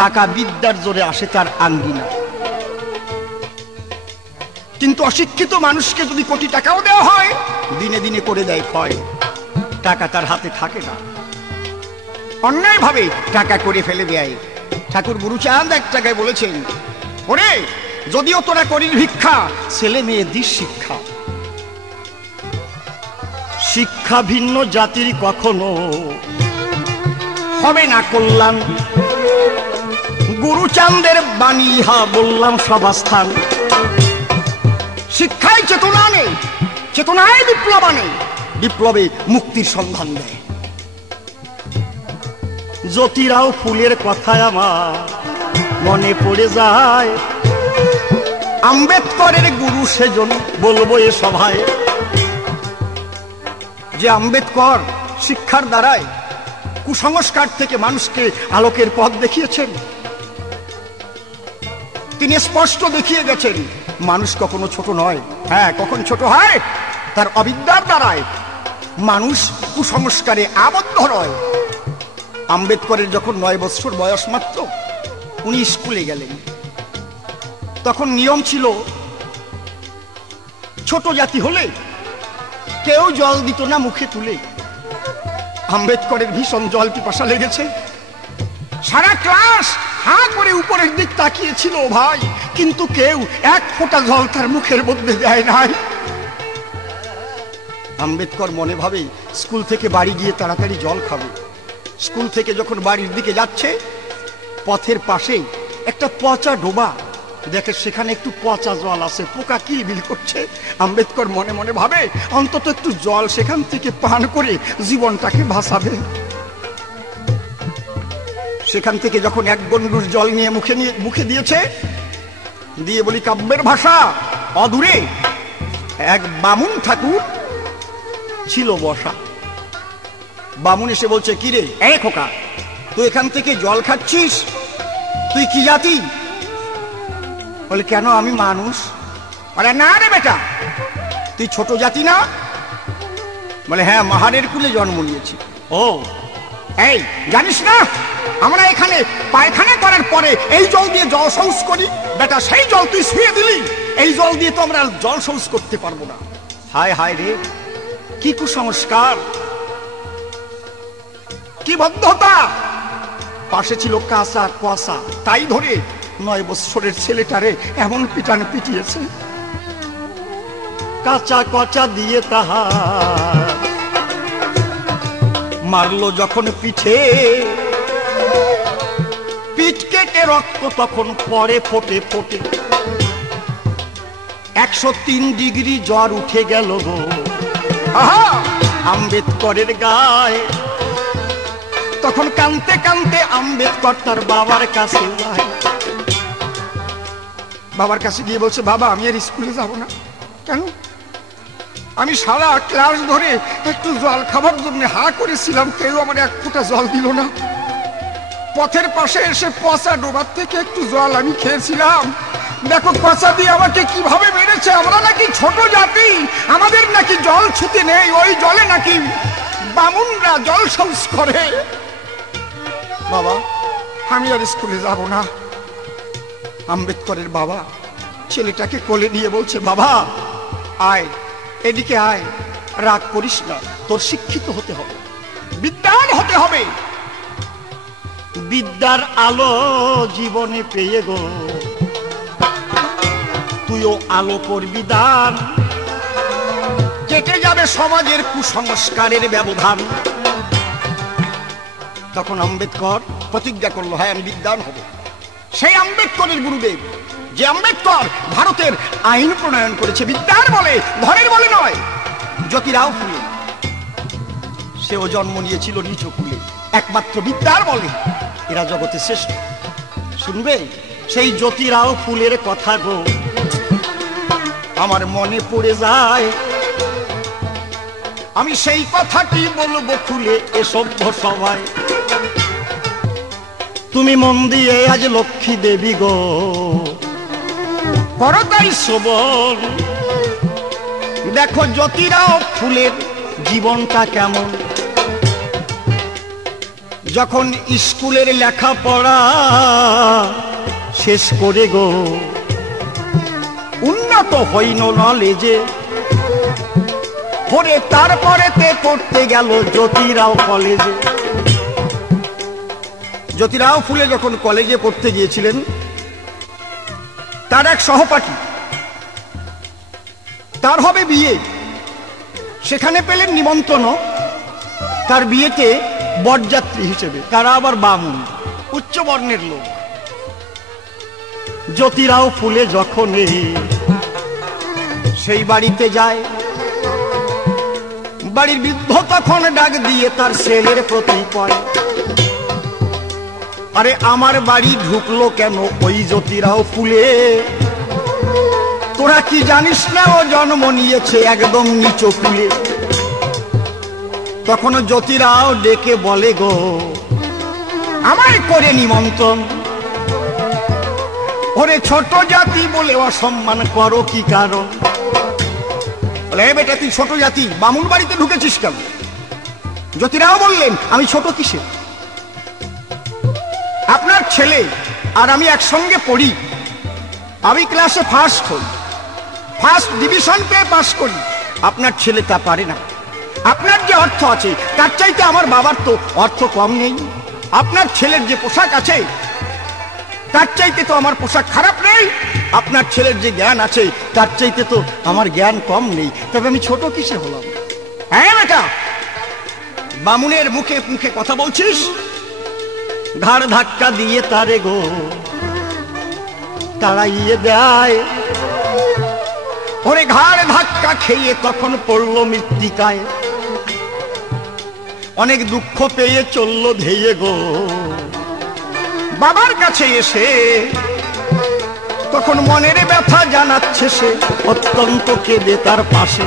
টাকা বিদ্যার জোরে আসে তার আঙ্গিনা। কিন্তু অশিক্ষিত মানুষকে যদি কোটি টাকাও দেওয়া হয়, দিনে দিনে করে দেয় ক্ষয়। টাকা তার হাতে থাকে না। অন্যায় ভাবে টাকা করে ফেলে দেয়। ঠাকুর গুরুচাঁদ এক টাকায় বলেছেন, ওরে, যদিও তোরা করিস ভিক্ষা, ছেলে মেয়ে দিস শিক্ষা। শিক্ষা ভিন্ন জাতির কখনো হবে না কল্যাণ গুরুচাঁদের বাণী ইহা বললাম সভাস্থান। শিক্ষায় চেতনা নেই, চেতনায় বিপ্লব আনে বিপ্লবে মুক্তির সন্ধান দেয়। জ্যোতিরাও ফুলের কথায় আমার মনে পড়ে যায়। আম্বেদকরের গুরু সেজন বলব এ সভায়, যে আম্বেদকর শিক্ষার দ্বারায় কুসংস্কার থেকে মানুষকে আলোকের পথ দেখিয়েছেন। তিনি স্পষ্ট দেখিয়ে গেছেন, মানুষ কখনো ছোট নয়। হ্যাঁ কখন ছোট হয়? তার অবিদ্যার দ্বারায়। মানুষ কুসংস্কারে আবদ্ধ নয়। আম্বেদকরের যখন নয় বছর বয়স মাত্র, উনি স্কুলে গেলেন। তখন নিয়ম ছিল, ছোট জাতি হলে কেউ জল দিত না মুখে তুলে। আম্বেদকরের ভীষণ জল পিপাসা লেগেছে। সারা ক্লাস হা করে উপরের দিক তাকিয়েছিল ভাই। কিন্তু কেউ এক ফোঁটা জল তার মুখের মধ্যে দেয় নাই। আম্বেদকর মনে ভাবে স্কুল থেকে বাড়ি গিয়ে তাড়াতাড়ি জল খাবে। স্কুল থেকে যখন বাড়ির দিকে যাচ্ছে, পথের পাশে একটা পচা ডোবা। দেখে সেখানে একটু পচা জল আছে। পোকা কি বিল করছে? আম্বেদকর মনে মনে ভাবে, অন্তত একটু জল সেখান থেকে পান করে জীবনটাকে ভাসাবে সেখান থেকে যখন এক গন্ডুর জল নিয়ে মুখে নিয়ে মুখে দিয়েছে দিয়ে বলি কাব্যের ভাষা অদূরে। এক বামুন ঠাকুর ছিল বসা। বামুন এসে বলছে কিরে এ খোকা। তুই এখান থেকে জল খাচ্ছিস? তুই কি জাতি? বলে কেন আমি মানুষ? বলে না রে বেটা তুই ছোট জাতি না? বলে হ্যাঁ মাহারের কুলে জন্ম নিয়েছি। ও এই, জানিস না? আমরা এখানে পায়খানা করার পরে এই জল দিয়ে জল শৌচ করি। বেটা, সেই জল তুই শুয়ে দিলি। এই জল দিয়ে তো আমরা জল শৌচ করতে পারব না। হায় হায় রে, কি কুসংস্কার। কি বদ্ধতা পাশে ছিল কাঁচা কুয়াশা। তাই ধরে নয় বছরের ছেলেটারে এমন পিটান পিটিয়েছে। কাঁচা কচা দিয়ে তাহা মারলো যখন পিঠে। পিঠ কেটে রক্ত তখন পরে ফোটে ফোটে। একশো তিন ডিগ্রি জ্বর উঠে গেল গো। আম্বেদকরের গায়ে। তখন কানতে কানতে আম্বেদকর তার বাবার কাছে বাবার কাছে গিয়ে বলছে, বাবা, আমি আর স্কুলে যাব না। কেন? আমি সারা ক্লাস ধরে একটু জল খাবার জন্য হা করেছিলাম, কেউ আমার এক ফোঁটা জল দিল না। পথের পাশে এসে পচা ডোবার থেকে একটু জল আমি খেয়েছিলাম। দেখো, পচা দিয়ে আমাকে কীভাবে মেরেছে? আমরা নাকি ছোট জাতি, আমাদের নাকি জল ছুতে নেই, ওই জলে নাকি বামুনরা জল শৌচ করে। বাবা, আমি আর স্কুলে যাব না। আম্বেদকরের বাবা ছেলেটাকে কোলে নিয়ে বলছে, বাবা, আয়। এদিকে আয়, রাগ করিস না, তোর শিক্ষিত হতে হবে বিদ্যান হতে হবে। বিদ্যার আলো জীবনে পেয়ে গো, তুইও আলো করবি দান। কেটে যাবে সমাজের কুসংস্কারের ব্যবধান। তখন আম্বেদকর প্রতিজ্ঞা করল হ্যাঁ আমি বিদ্যান হব। সেই আম্বেদকরের গুরুদেব যে আম্বেদকর ভারতের আইন প্রণয়ন করেছে বিদ্যার বলে ধরের বলে নয়, জ্যোতিরাও ফুলে। সেও জন্ম নিয়েছিল নিচু কুলে। একমাত্র বিদ্যার বলে, এরা জগতে শ্রেষ্ঠ। শুনবে? সেই জ্যোতিরাও ফুলের কথা গো। আমার মনে পড়ে যায়, আমি সেই কথাটি বলব খুলে, এ সভ্য সবাই তুমি মন দিয়ে আজ লক্ষ্মী দেবী গো। করতাই শোভন। দেখো জ্যোতিরাও ফুলের জীবনটা কেমন। যখন স্কুলের লেখাপড়া শেষ করে গো, উন্নত হইন নলেজে। পরে তারপরে তে পড়তে গেল জ্যোতিরাও কলেজে। জ্যোতিরাও ফুলে যখন কলেজে পড়তে গিয়েছিলেন তার এক সহপাঠী। তার হবে বিয়ে। সেখানে পেলেন নিমন্ত্রণ তার বিয়েতে বরযাত্রী হিসেবে। তারা আবার বামুন, উচ্চ বর্ণের লোক। জ্যোতিরাও ফুলে যখন সেই বাড়িতে যায়। বাড়ির বৃদ্ধ তখন ডাক দিয়ে তার ছেলের প্রতি পড়ে আরে আমার বাড়ি ঢুকলো কেন? ওই জ্যোতিরাও ফুলে। তোরা কি জানিস না, ও জন্ম নিয়েছে একদম নিচু ফুলে। তখন জ্যোতিরাও ডেকে বলে গো, আমায় করে নিমন্ত্রণ। ওরে ছোট জাতি বলে অসম্মান করো কি কারণ? বলে বেটা, তুই ছোট জাতি, বামুন বাড়িতে ঢুকেছিস কেন? জ্যোতিরাও বললেন, আমি ছোট কিসে আপনার ছেলে আর আমি একসঙ্গে পড়ি। আমি ক্লাসে ফার্স্ট হই। ফার্স্ট ডিভিশন পেয়ে পাস করি। আপনার ছেলে তা পারে না। আপনার যে অর্থ আছে, তার চাইতে আমার বাবার তো অর্থ কম নেই। আপনার ছেলের যে পোশাক আছে, তার চাইতে তো আমার পোশাক খারাপ নেই। আপনার ছেলের যে জ্ঞান আছে, তার চাইতে তো আমার জ্ঞান কম নেই। তবে আমি ছোট কিসে হলাম? হ্যাঁ বেটা? বামুনের মুখে মুখে কথা বলছিস? ঘাড় ধাক্কা দিয়ে তারে গো। তাড়াইয়ে দেয়। ওরে ঘাড় ধাক্কা খেয়ে তখন পড়ল মৃত্তিকায়? অনেক দুঃখ পেয়ে চলল ধেয়ে গো। বাবার কাছে এসে তখন মনের ব্যথা জানাচ্ছে সে, অত্যন্ত কেঁদে তার পাশে।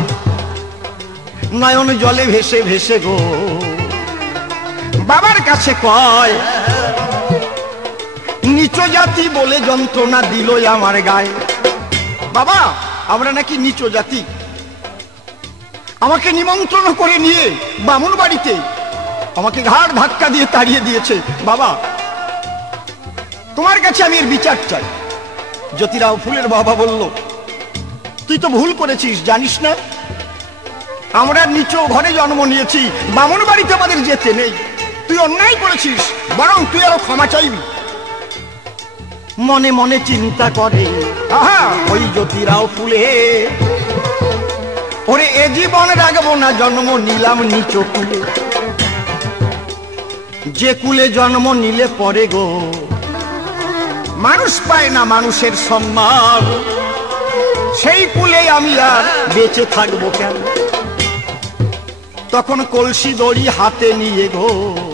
নয়ন জলে ভেসে ভেসে গো। বাবার কাছে কয়, নিচ জাতি বলে যন্ত্রণা দিল আমার গায়ে। বাবা, আমরা নাকি নিচ জাতি। আমাকে নিমন্ত্রণ করে নিয়ে বামুন বাড়িতে আমাকে ঘাড় ধাক্কা দিয়ে তাড়িয়ে দিয়েছে। বাবা, তোমার কাছে আমি এর বিচার চাই। জ্যোতিরাও ফুলের বাবা বলল, তুই তো ভুল করেছিস, জানিস না? আমরা নিচু ঘরে জন্ম নিয়েছি, বামুন বাড়িতে আমাদের যেতে নেই। তুই অন্যায় করেছিস, বরং তুই আরও ক্ষমা চাইবি। মনে মনে চিন্তা করে, আহা, ওই জ্যোতিরাও ফুলে। ওরে, এ জীবন রাখব না, জন্ম নিলাম নিচু কুলে। যে কুলে জন্ম নিলে পরে গো। মানুষ পায় না মানুষের সম্মান। সেই কুলে আমি আর বেঁচে থাকব কেন? তখন কলসি দড়ি হাতে নিয়ে গো।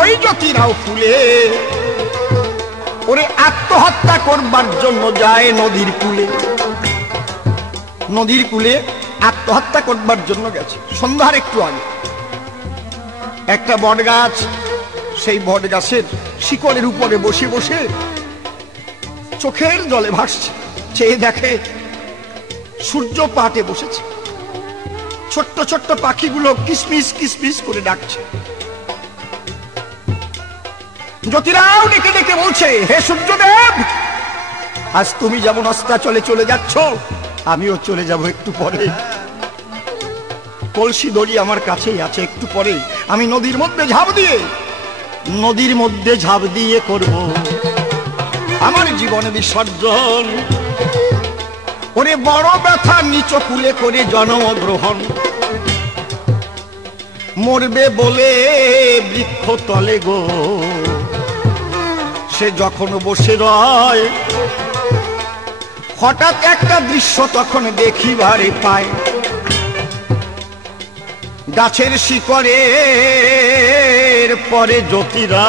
ওই জ্যোতিরাও ফুলে। ওরে আত্মহত্যা করবার জন্য যায় নদীর কুলে। নদীর কুলে আত্মহত্যা করবার জন্য গেছে, সন্ধ্যার একটু আগে। একটা বট গাছ সেই বট গাছের শিকড়ের উপরে বসে বসে চোখের জলে ভাসছে, চেয়ে দেখে সূর্য পাটে বসেছে। ছোট্ট ছোট্ট পাখিগুলো কিসমিস কিসমিস করে ডাকছে। জ্যোতিরাও ডেকে ডেকে বলছে, হে সূর্যদেব, আজ তুমি যেমন অস্তাচলে চলে যাচ্ছ, আমিও চলে যাব একটু পরে। কলসি দড়ি আমার কাছেই আছে একটু পরে। আমি নদীর মধ্যে ঝাঁপ দিয়ে, নদীর মধ্যে ঝাঁপ দিয়ে করব। আমার জীবনে বিসর্জন। ওরে বড় ব্যথা, নিচ কুলে করে জন্মগ্রহণ। মরবে বলে বৃক্ষ তলে গো। সে যখন বসে রয়, হঠাৎ একটা দৃশ্য তখন দেখিবারে পায়। গাছের শিকড়ের পরে জ্যোতিরা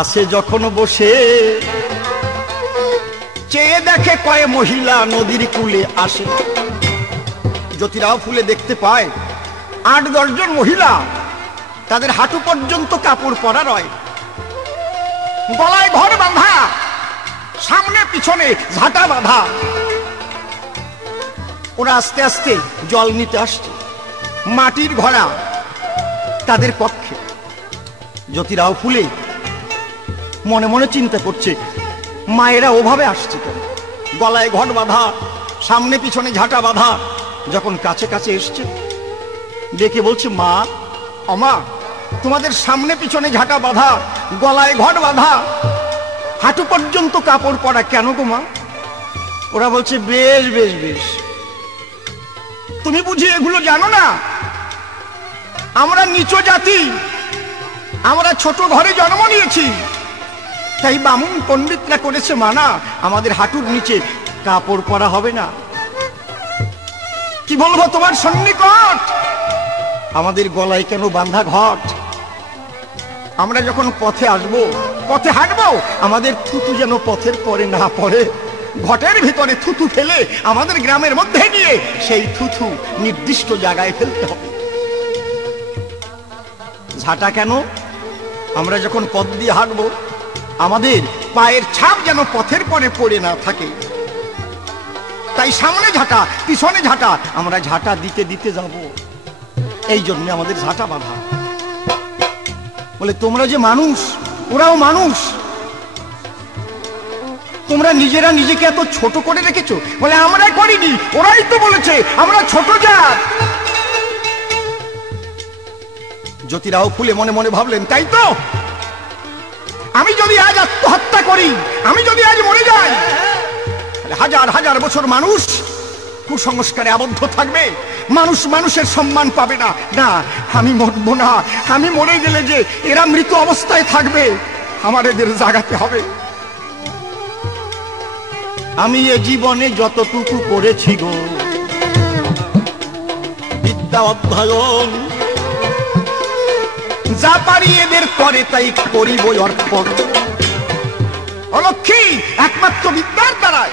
আসে যখন বসে, চেয়ে দেখে কয়ে মহিলা নদীর কুলে আসে। জ্যোতিরাও ফুলে দেখতে পায়, আট দশজন মহিলা তাদের হাঁটু পর্যন্ত কাপড় পরা রয়। গলায় ঘর বাঁধা, সামনে পিছনে ঝাঁটা বাঁধা। ওরা আস্তে আস্তে জল নিতে আসছে, মাটির ঘোড়া তাদের পক্ষে। জ্যোতিরাও ফুলে, মনে মনে চিন্তা করছে, মায়েরা ওভাবে আসছে কেন? গলায় ঘট বাঁধা, সামনে পিছনে ঝাঁটা বাঁধা, যখন কাছে কাছে এসছে ডেকে বলছে, মা, অমা তোমাদের সামনে পিছনে ঝাঁটা বাঁধা, গলায় ঘট বাঁধা। হাঁটু পর্যন্ত কাপড় পরা কেন গো মা? ওরা বলছে, বেশ বেশ বেশ। তুমি বুঝি এগুলো জানো না? আমরা নিচ জাতি। আমরা ছোট ঘরে জন্ম নিয়েছি। তাই বামুন পণ্ডিতরা করেছে মানা, আমাদের হাঁটুর নিচে কাপড় পরা হবে না। কি বলব তোমার সন্নিকট? আমাদের গলায় কেন বান্ধা ঘট? আমরা যখন পথে আসব, পথে হাঁটবো, আমাদের থুতু যেন পথের পরে না পড়ে। ঘটের ভিতরে থুতু ফেলে আমাদের গ্রামের মধ্যে নিয়ে সেই থুতু নির্দিষ্ট জায়গায় ফেলতে হবে। ঝাঁটা কেন? আমরা যখন পথ দিয়ে হাঁটবো, আমাদের পায়ের ছাপ যেন পথের পরে পড়ে না থাকে। তাই সামনে ঝাঁটা, পিছনে ঝাঁটা, আমরা ঝাঁটা দিতে দিতে যাব। এই জন্য আমাদের ঝাঁটা বাঁধা। বলে, তোমরা যে মানুষ, ওরাও মানুষ। তোমরা নিজেরা নিজেকে এত ছোট করে রেখেছো? বলে, আমরা করিনি, ওরাই তো বলেছে, আমরা ছোট জাত। জ্যোতিরাও ফুলে মনে মনে ভাবলেন, তাই তো? আমি যদি আজ আত্মহত্যা করি, আমি যদি আজ মরে যাই হাজার হাজার বছর মানুষ কুসংস্কারে আবদ্ধ থাকবে। মানুষ মানুষের সম্মান পাবে না। না আমি মরব না। আমি মরে গেলে যে এরা মৃত অবস্থায় থাকবে আমার এদের জাগাতে হবে। আমি এ জীবনে যতটুকু করেছি গো বিদ্যা অধ্যয়ন। যা পারি এদের করে তাই করিব অর্পণ। অলক্ষী একমাত্র বিদ্যার দ্বারায়।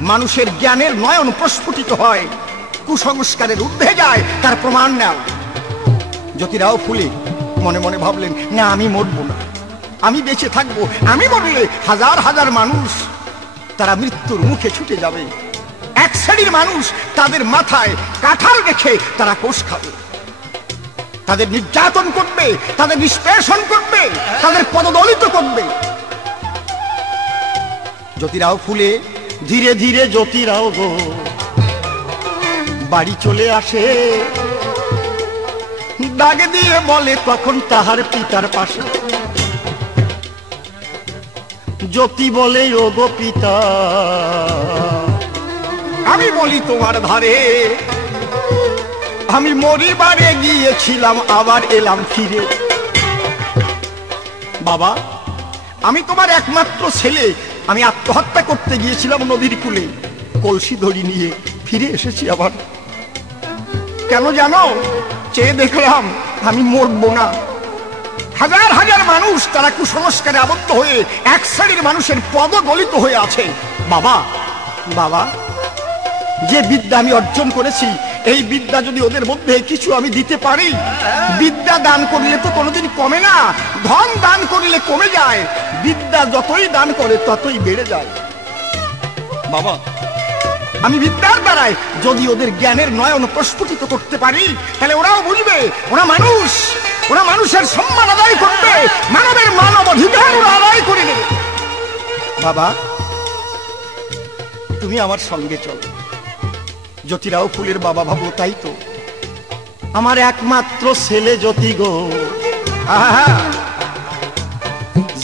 মানুষের জ্ঞানের নয়ন প্রস্ফুটিত হয়। কুসংস্কারের ঊর্ধ্বে যায়, তার প্রমাণ নেও। জ্যোতিরাও ফুলে, মনে মনে ভাবলেন, না, আমি মরবো না। আমি বেঁচে থাকব। আমি মরলে হাজার হাজার মানুষ, তারা মৃত্যুর মুখে ছুটে যাবে। এক শ্রেণির মানুষ তাদের মাথায় কাঁঠাল রেখে তারা কোষ খাবে। তাদের নির্যাতন করবে, তাদের নিষ্পেষণ করবে, তাদের পদদলিত করবে। জ্যোতিরাও ফুলে, ধীরে ধীরে জ্যোতিরাও গো বাড়ি চলে আসে। দাগে দিয়ে বলে তখন তাহার পিতার পাশে। জ্যোতি বলে, ও গো পিতা, আমি বলি তোমার ধারে, আমি মরিবারে গিয়েছিলাম, আবার এলাম ফিরে। বাবা, আমি তোমার একমাত্র ছেলে। আমি আত্মহত্যা করতে গিয়েছিলাম নদীর কূলে। কলসি ধরি নিয়ে ফিরে এসেছি আবার। কেন জানো? চেয়ে দেখলাম আমি মরবো না। হাজার হাজার মানুষ তারা কুসংস্কারে আবদ্ধ হয়ে এক শ্রেণির মানুষের পদ গলিত হয়ে আছে। বাবা বাবা, যে বিদ্যা আমি অর্জন করেছি, এই বিদ্যা যদি ওদের মধ্যে কিছু আমি দিতে পারি, বিদ্যা দান করলে তো কোনোদিন কমে না। ধন দান করলে কমে যায়। বিদ্যা যতই দান করে, ততই বেড়ে যায়। বাবা আমি বিদ্যার দ্বারাই যদি ওদের জ্ঞানের নয়ন প্রস্ফুটিত করতে পারি তাহলে ওরাও বুঝবে ওরা মানুষ। ওরা মানুষের সম্মান আদায় করবে মানবের মানব অধিকার ওরা আদায় করে নেবে। বাবা তুমি আমার সঙ্গে চলো। জ্যোতিরাও ফুলের বাবা ভাবো তাই তো। আমার একমাত্র ছেলে জ্যোতি গো। আহা,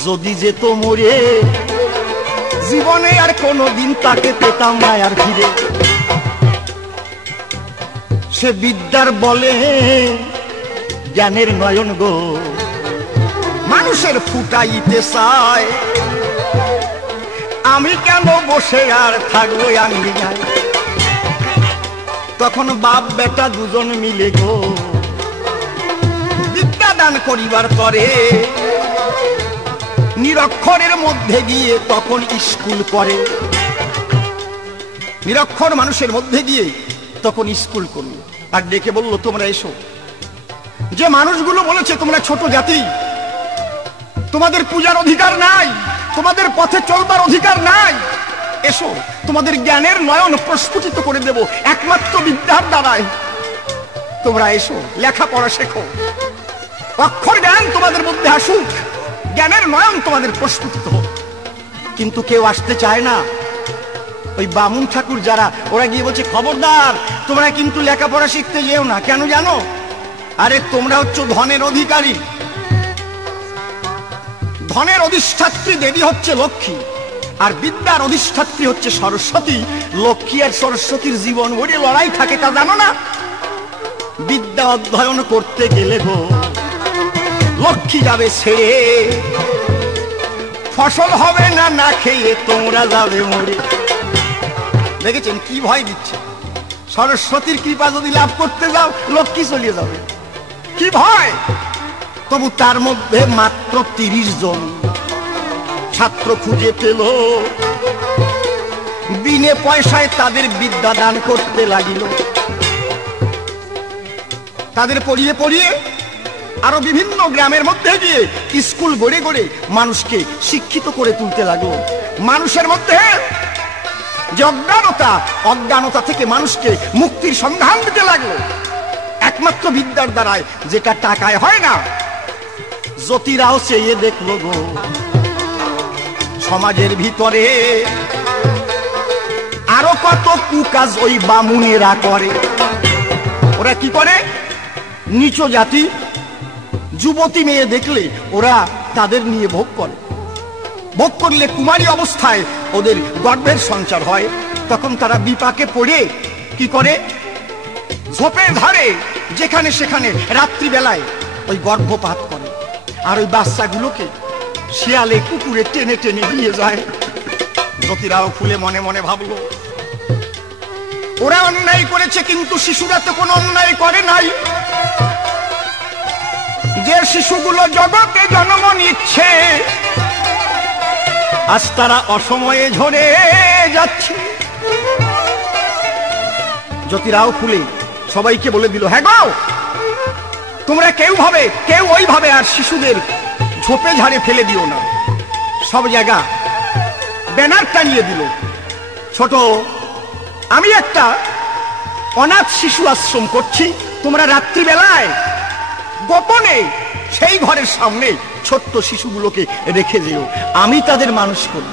যদি যেত মরে জীবনে আর কোনোদিন তাকে পেতাম আর ফিরে সে বিদ্যার বলে, জ্ঞানের নয়ন গো, মানুষের ফুটাইতে চায়। আমি কেন বসে আর থাকব আঙ্গিনায়? তখন বাপ বেটা দুজন মিলে গো, বিদ্যা দান করিবার পরে নিরক্ষরের মধ্যে গিয়ে তখন স্কুল করে। নিরক্ষর মানুষের মধ্যে গিয়ে তখন স্কুল করল। আর ডেকে বলল, তোমরা এসো। যে মানুষগুলো বলেছে, তোমরা ছোট জাতি। তোমাদের পূজার অধিকার নাই। তোমাদের পথে চলবার অধিকার নাই। এসো, তোমাদের জ্ঞানের নয়ন প্রস্ফুটিত করে দেব। একমাত্র বিদ্যার দ্বারায়। তোমরা এসো, লেখাপড়া শেখো। অক্ষর জ্ঞান তোমাদের মধ্যে আসুক। জ্ঞানের নয়ন তোমাদের প্রস্ফুটিত হোক। কিন্তু কেউ আসতে চায় না। ওই বামুন ঠাকুর যারা, ওরা গিয়ে বলছে, খবরদার, তোমরা কিন্তু লেখাপড়া শিখতে যেও না, কেন জানো? আরে, তোমরা হচ্ছে ধনের অধিকারী। ধনের অধিষ্ঠাত্রী দেবী হচ্ছে লক্ষ্মী, আর বিদ্যার অধিষ্ঠাত্রী হচ্ছে সরস্বতী। লক্ষ্মী আর সরস্বতীর জীবন ভরে লড়াই থাকে তা জানো না? বিদ্যা অধ্যয়ন করতে গেলে গো লক্ষ্মী যাবে ছেড়ে। ফসল হবে না না খেয়ে তোমরা যাবে মরে। দেখেছেন কি ভয় দিচ্ছে? সরস্বতীর কৃপা যদি লাভ করতে যাও, লক্ষ্মী চলিয়ে যাবে। কি ভয়? তবু তার মধ্যে মাত্র তিরিশ জন ছাত্র খুঁজে পেল। বিনে পয়সায় তাদের বিদ্যা দান করতে লাগিল। তাদের পড়িয়ে পড়িয়ে আরও বিভিন্ন গ্রামের মধ্যে গিয়ে স্কুল গড়ে গড়ে মানুষকে শিক্ষিত করে তুলতে লাগল। মানুষের মধ্যে যে অজ্ঞানতা অজ্ঞানতা থেকে মানুষকে মুক্তির সন্ধান দিতে লাগল। একমাত্র বিদ্যার দ্বারায় যেটা টাকায় হয় না, জ্যোতিরাও চেয়ে দেখল গো। সমাজের ভিতরে আরও কত কুকাজ ওই বামুনেরা করে। ওরা কি করে? নিচ জাতি যুবতী মেয়ে দেখলে ওরা তাদের নিয়ে ভোগ করে। ভোগ করলে কুমারী অবস্থায় ওদের গর্ভের সঞ্চার হয়। তখন তারা বিপাকে পড়ে কি করে? ঝোপের ধারে, যেখানে সেখানে রাত্রিবেলায় ওই গর্ভপাত করে। আর ওই বাচ্চাগুলোকে শিয়ালে কুকুরে টেনে টেনে নিয়ে যায়। জ্যোতিরাও খুলে মনে মনে ভাবলো, ওরা অন্যায় করেছে, কিন্তু শিশুরা তো কোনো অন্যায় করে নাই। যে শিশুগুলো জগতে জন্ম নিচ্ছে, আজ তারা অসময়ে ঝরে যাচ্ছে। জ্যোতিরাও ফুলে, সবাইকে বলে দিল হ্যাঁ গো, তোমরা কেউ ভাবে, কেউ ওইভাবে আর শিশুদের ঝোপে ঝাড়ে ফেলে দিও না। সব জায়গা ব্যানার টানিয়ে দিল। ছোট, আমি একটা অনাথ শিশু আশ্রম করছি, তোমরা রাত্রিবেলায় গোপনে সেই ঘরের সামনে ছোট্ট শিশুগুলোকে রেখে যেও। আমি তাদের মানুষ করব।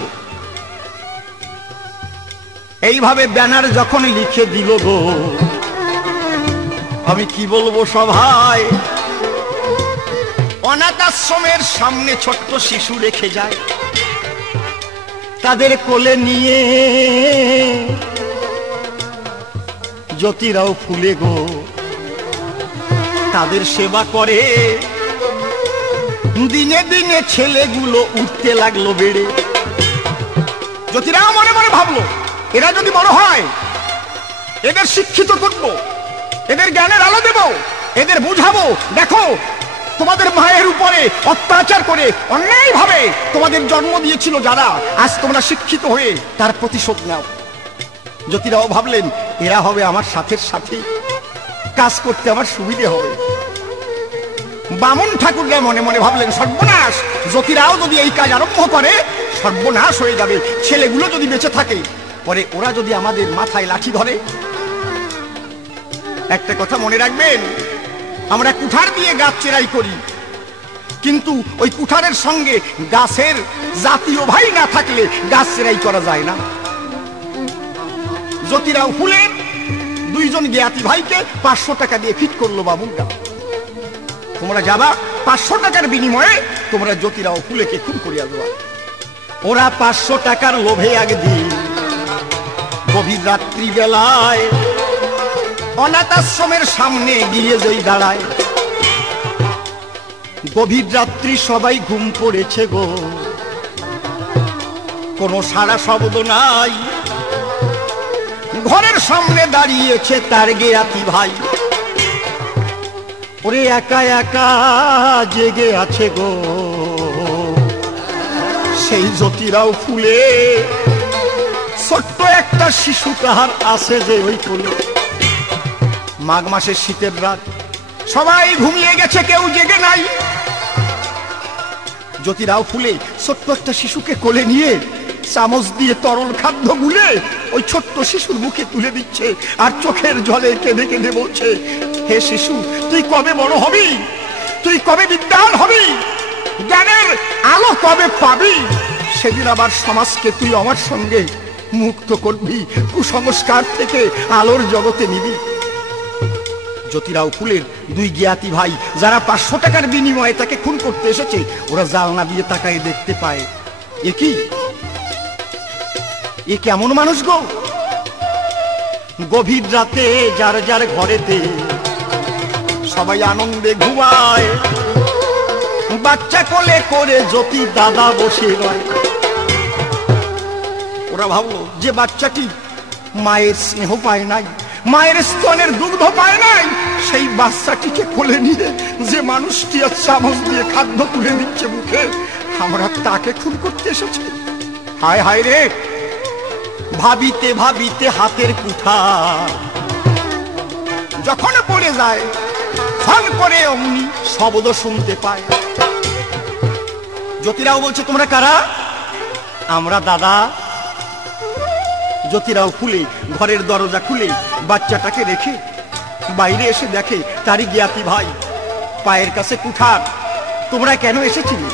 এইভাবে ব্যানার যখন লিখে দিল গো, আমি কি বলব সভায়? অনাথ আশ্রমের সামনে ছোট্ট শিশু রেখে যায়। তাদের কোলে নিয়ে জ্যোতিরাও ফুলে গো। তাদের সেবা করে। দিনে দিনে ছেলেগুলো উঠতে লাগল বেড়ে। জ্যোতিরাও মনে মনে ভাবলো, এরা যদি বড় হয়, এদের শিক্ষিত করব, এদের জ্ঞানের আলো দেব, এদের বুঝাবো, দেখো, তোমাদের মায়ের উপরে অত্যাচার করে অন্যায় ভাবে তোমাদের জন্ম দিয়েছিল যারা, আজ তোমরা শিক্ষিত হয়ে তার প্রতিশোধ নাও। জ্যোতিরাও ভাবলেন, এরা হবে আমার সাথের সাথে। কাজ করতে আমার সুবিধে হবে। বামন ঠাকুররা মনে মনে ভাবলেন, সর্বনাশ! জ্যোতিরাও যদি এই কাজ আরম্ভ করে, সর্বনাশ হয়ে যাবে। ছেলেগুলো যদি বেঁচে থাকে, পরে ওরা যদি আমাদের মাথায় লাঠি ধরে। একটা কথা মনে রাখবেন, আমরা কুঠার দিয়ে গাছ চেরাই করি, কিন্তু ওই কুঠারের সঙ্গে গাছের জাতীয় ভাই না থাকলে গাছ চেরাই করা যায় না। জ্যোতিরাও ফুলের দুইজন জ্ঞাতি ভাইকে পাঁচশো টাকা দিয়ে ফিট করল বাবুরা তোমরা যাবা পাঁচশো টাকার বিনিময়ে তোমরা জ্যোতিরাও ফুলেকে খুন করিয়া দেওয়া ওরা পাঁচশো টাকার লোভে আগে দিন গভীর রাত্রি বেলায় অনাথ আশ্রমের সামনে গিয়ে যেই দাঁড়ায়। গভীর রাত্রি সবাই ঘুম পড়েছে গো। কোনো সারা শব্দ নাই। ঘরের সামনে দাঁড়িয়েছে তার গেয়াতি ভাই। ওরে একা একা জেগে আছে গো। সেই জ্যোতিরাও ফুলে, ছোট্ট একটা শিশু কাহার আছে যে ওই কোলে মাঘ মাসের শীতের রাত, সবাই ঘুমিয়ে গেছে, কেউ জেগে নাই। জ্যোতিরাও ফুলে, ছোট্ট একটা শিশুকে কোলে নিয়ে চামচ দিয়ে তরল খাদ্য গুলে ওই ছোট্ট শিশুর মুখে তুলে দিচ্ছে আর চোখের জলে কেঁদে কেঁদে বলছে, হে শিশু, তুই কবে বড় হবি? তুই কবে বিদ্যান হবি? জ্ঞানের আলো কবে পাবি? সেদিন আবার সমাজকে তুই আমার সঙ্গে মুক্ত করবি, কুসংস্কার থেকে আলোর জগতে নিবি। জ্যোতিরাও ফুলের দুই জ্ঞাতি ভাই, যারা পাঁচশো টাকার বিনিময়ে তাকে খুন করতে এসেছে, ওরা জালনা দিয়ে তাকায় দেখতে পায়। এ কি? এ কেমন মানুষ গো? গভীর রাতে যার যার ঘরেতে সবাই আনন্দে ঘুমায়। বাচ্চা কোলে করে জ্যোতি দাদা বসে রয়। ওরা ভাবলো, যে বাচ্চাটি মায়ের স্নেহ পায় নাই, মায়ের স্তনের দুগ্ধ পায় নাই, সেই বাচ্চাটিকে কোলে নিয়ে যে মানুষটি আর চামচ দিয়ে খাদ্য তুলে দিচ্ছে মুখে, আমরা তাকে খুন করতে এসেছি। হায় হায় রে ভাবিতে ভাবিতে হাতের কুঠা। যখন পড়ে যায় ফল করে অমনি শব্দ শুনতে পায়। জ্যোতিরাও বলছে, তোমরা কারা? আমরা দাদা। জ্যোতিরাও খুলে, ঘরের দরজা খুলে, বাচ্চাটাকে রেখে বাইরে এসে দেখে, তারই জ্ঞাতি ভাই, পায়ের কাছে কুঠার। তোমরা কেন এসেছিলে?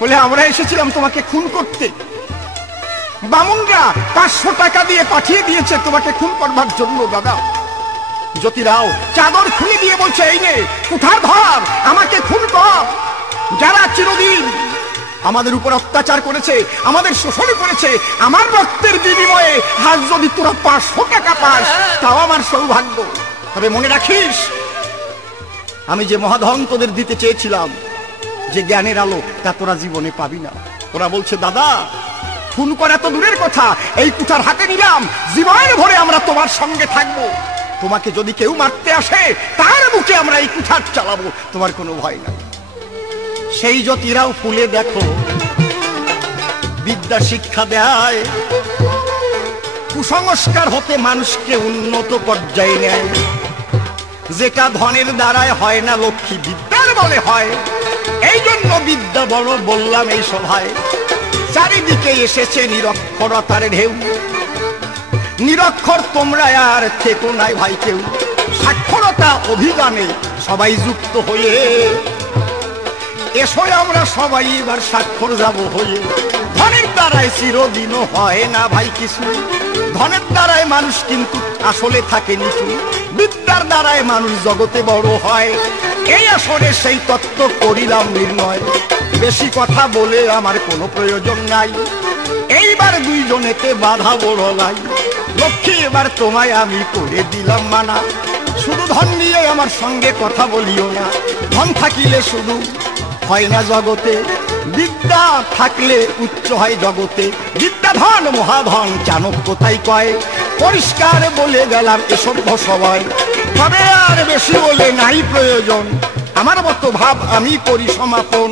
বলে, আমরা এসেছিলাম তোমাকে খুন করতে। বামুনরা পাঁচশো টাকা দিয়ে পাঠিয়ে দিয়েছে তোমাকে খুন করবার জন্য, দাদা। জ্যোতিরাও চাদর খুলে দিয়ে বলছে, এই নে কুঠার ধর, আমাকে খুন কর। যারা চিরদিন আমাদের উপর অত্যাচার করেছে, আমাদের শোষণ করেছে, আমার রক্তের বিনিময়ে আজ যদি তোরা পাঁচশো টাকা পাস, তাও আমার সৌভাগ্য। তবে মনে রাখিস, আমি যে মহাধন তোদের দিতে চেয়েছিলাম, যে জ্ঞানের আলো তা তোরা জীবনে পাবি না। ওরা বলছে, দাদা খুন করা তো দূরের কথা। এই কুঠার হাতে নিলাম। জীবন ভরে আমরা তোমার সঙ্গে থাকব। তোমাকে যদি কেউ মারতে আসে, তার বুকে আমরা এই কুঠার চালাবো। তোমার কোনো ভয় নাই। সেই জ্যোতিরাও ফুলে দেখো, বিদ্যা শিক্ষা দেয়। কুসংস্কার হতে মানুষকে উন্নত পর্যায়ে নেয়। যেটা ধনের দ্বারায় হয় না, লক্ষ্মী বিদ্যার বলে হয়। এই জন্য বিদ্যা বড় বললাম এই সভায়। চারিদিকে এসেছে নিরক্ষরতার ঢেউ। নিরক্ষর তোমরা আর থেকো নাই ভাই কেউ। সাক্ষরতা অভিযানে সবাই যুক্ত হয়ে। এসো আমরা সবাই এবার স্বাক্ষর যাব হয়ে। ধনের দ্বারাই চিরদিনও হয় না ভাই কিছু। ধনের দ্বারায় মানুষ কিন্তু আসলে থাকে নিচু। বিদ্যার দ্বারাই মানুষ জগতে বড় হয়। এই আসরে সেই তত্ত্ব করিলাম নির্ণয়। বেশি কথা বলে আমার কোনো প্রয়োজন নাই। এইবার দুইজনেতে বাধা বড় নাই। লক্ষ্মী, এবার তোমায় আমি করে দিলাম মানা। শুধু ধন নিয়ে আমার সঙ্গে কথা বলিও না। ধন থাকিলে শুধু হয় না জগতে। বিদ্যা থাকলে উচ্চ হয় জগতে। বিদ্যা ধন মহাধন চাণক কোথায় কয়? পরিষ্কার বলে গেলাম এসভ্য সবাই তবে আর বেশি বলে নাই প্রয়োজন। আমার মতো ভাব আমি করি সমাপন।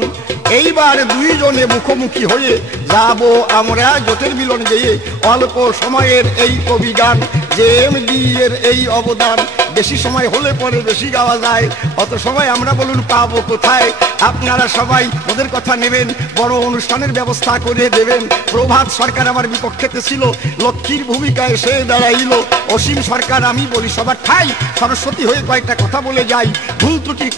এইবার দুইজনে মুখোমুখি হয়ে যাব আমরা জোটের মিলন গিয়ে অল্প সময়ের এই যে এমডি এর এই অবদান। বেশি সময় হলে পরে বেশি গাওয়া যায়। অত সময় আমরা বলুন পাবো কোথায়? আপনারা সবাই ওদের কথা নেবেন, বড় অনুষ্ঠানের ব্যবস্থা করে দেবেন। প্রভাত সরকার আমার বিপক্ষেতে ছিল, লক্ষ্মীর ভূমিকায় সে দাঁড়াইল। অসীম সরকার, আমি বলি সবার ঠাই। সরস্বতী হয়ে কয়েকটা কথা বলে যাই। ভুল ত্রুটি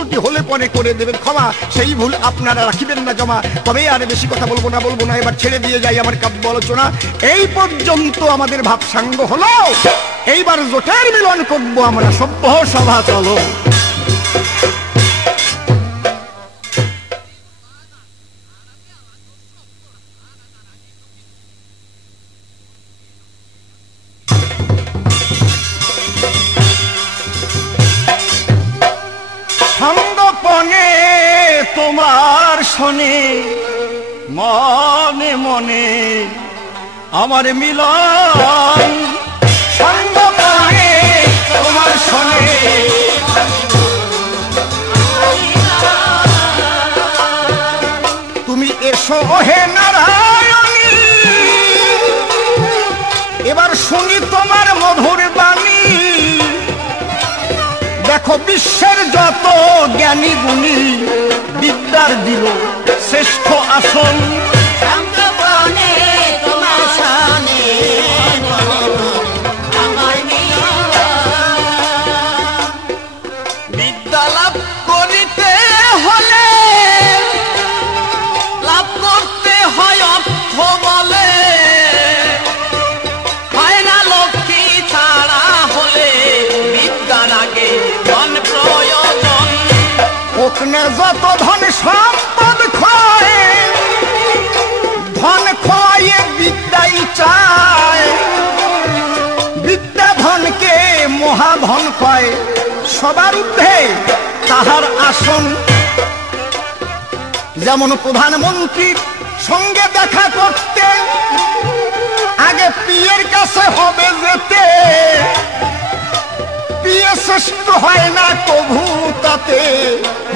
ত্রুটি হলে পরে করে দেবেন। ক্ষমা, সেই ভুল আপনারা রাখিবেন না জমা। তবে আর বেশি কথা বলব না বলব না, এবার ছেড়ে দিয়ে যাই আমার কাব্য আলোচনা। এই পর্যন্ত আমাদের ভাবসাঙ্গ হলো। এইবার জোটের মিলন করব আমরা, সভ্য সভা চলো। আমার মিলন। তোমার শোনে তুমি এসো হে নারায়ণী। এবার শুনি তোমার মধুর বাণী। দেখো বিশ্বের যত জ্ঞানী গুণী, বিদ্যার দিল শ্রেষ্ঠ আসন। সবার ঊর্ধ্বে তাহার আসন। যেমন প্রধানমন্ত্রীর সঙ্গে দেখা করতে, আগে পিয়ের কাছে হবে যেতে। পিয়ে শ্রেষ্ঠ হয় না কভু তাতে।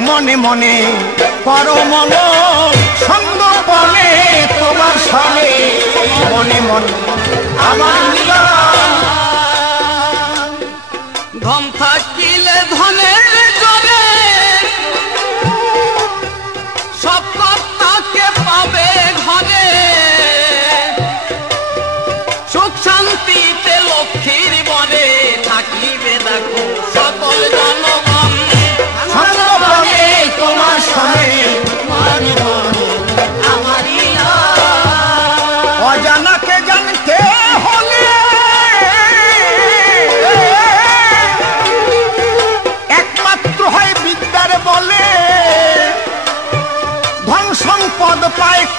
মনে মনে পরমন সঙ্গ বলে তোমার সঙ্গে মনে মনে আমার। ধন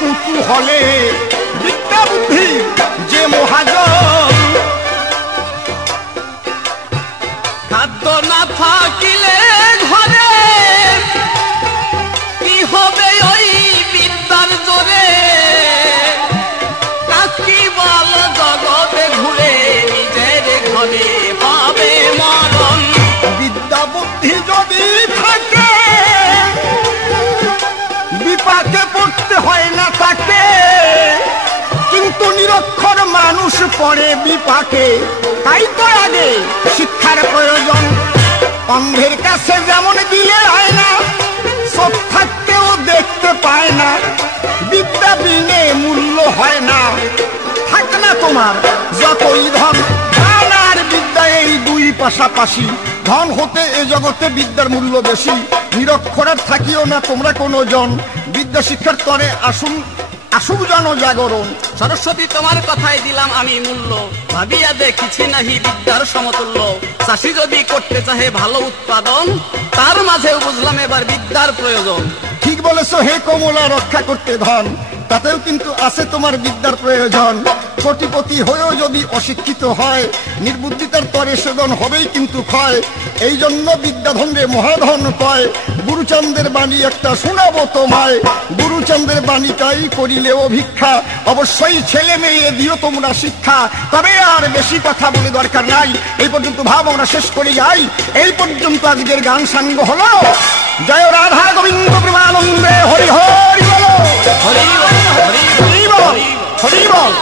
পায় কুতূহলে বিদ্যা বুদ্ধি যে মহাজন পড়ে বিপাকে, তাই তো আগে শিক্ষার প্রয়োজন। অন্ধের কাছে যেমন দিলে হয় না সব থাকতেও দেখতে পায় না। বিদ্যা বিনে মূল্য হয় না। থাক না তোমার যতই ধন ধন আর বিদ্যা এই দুই পাশাপাশি। ধন হতে এ জগতে বিদ্যার মূল্য বেশি। নিরক্ষরের থাকিও না তোমরা কোনো জন বিদ্যা শিক্ষার তরে আসুন আসুক জন জাগরণ সরস্বতী তোমার কথাই দিলাম আমি মূল্য। ভাবিয়া দেখিছি নাহি বিদ্যার সমতুল্য। চাষি যদি করতে চাহে ভালো উৎপাদন তার মাঝেও বুঝলাম এবার বিদ্যার প্রয়োজন। ঠিক বলেছ হে কমলা রক্ষা করতে ধন। তাতেও কিন্তু আছে তোমার বিদ্যার প্রয়োজন। কোটিপতি হয়েও যদি অশিক্ষিত হয়, নির্বুদ্ধিতার তরে সেদন হবেই কিন্তু ক্ষয়। এই জন্য বিদ্যাধনরে মহাধন কয়, গুরুচন্দ্রের বাণী একটা শোনাবো তোমায়। গুরুচন্দ্রের বাণী তাই করিলে অভিক্ষা। অবশ্যই ছেলে মেয়ে দিও তোমরা শিক্ষা। তবে আর বেশি কথা বলে দরকার নাই। এই পর্যন্ত ভাব আমরা শেষ করে যাই। এই পর্যন্ত আজকের গান সাঙ্গ হলো। जय राधा गोविंद प्रेमानंदे हरि हरि बोलो। हरि बोल हरि बोल हरि बोल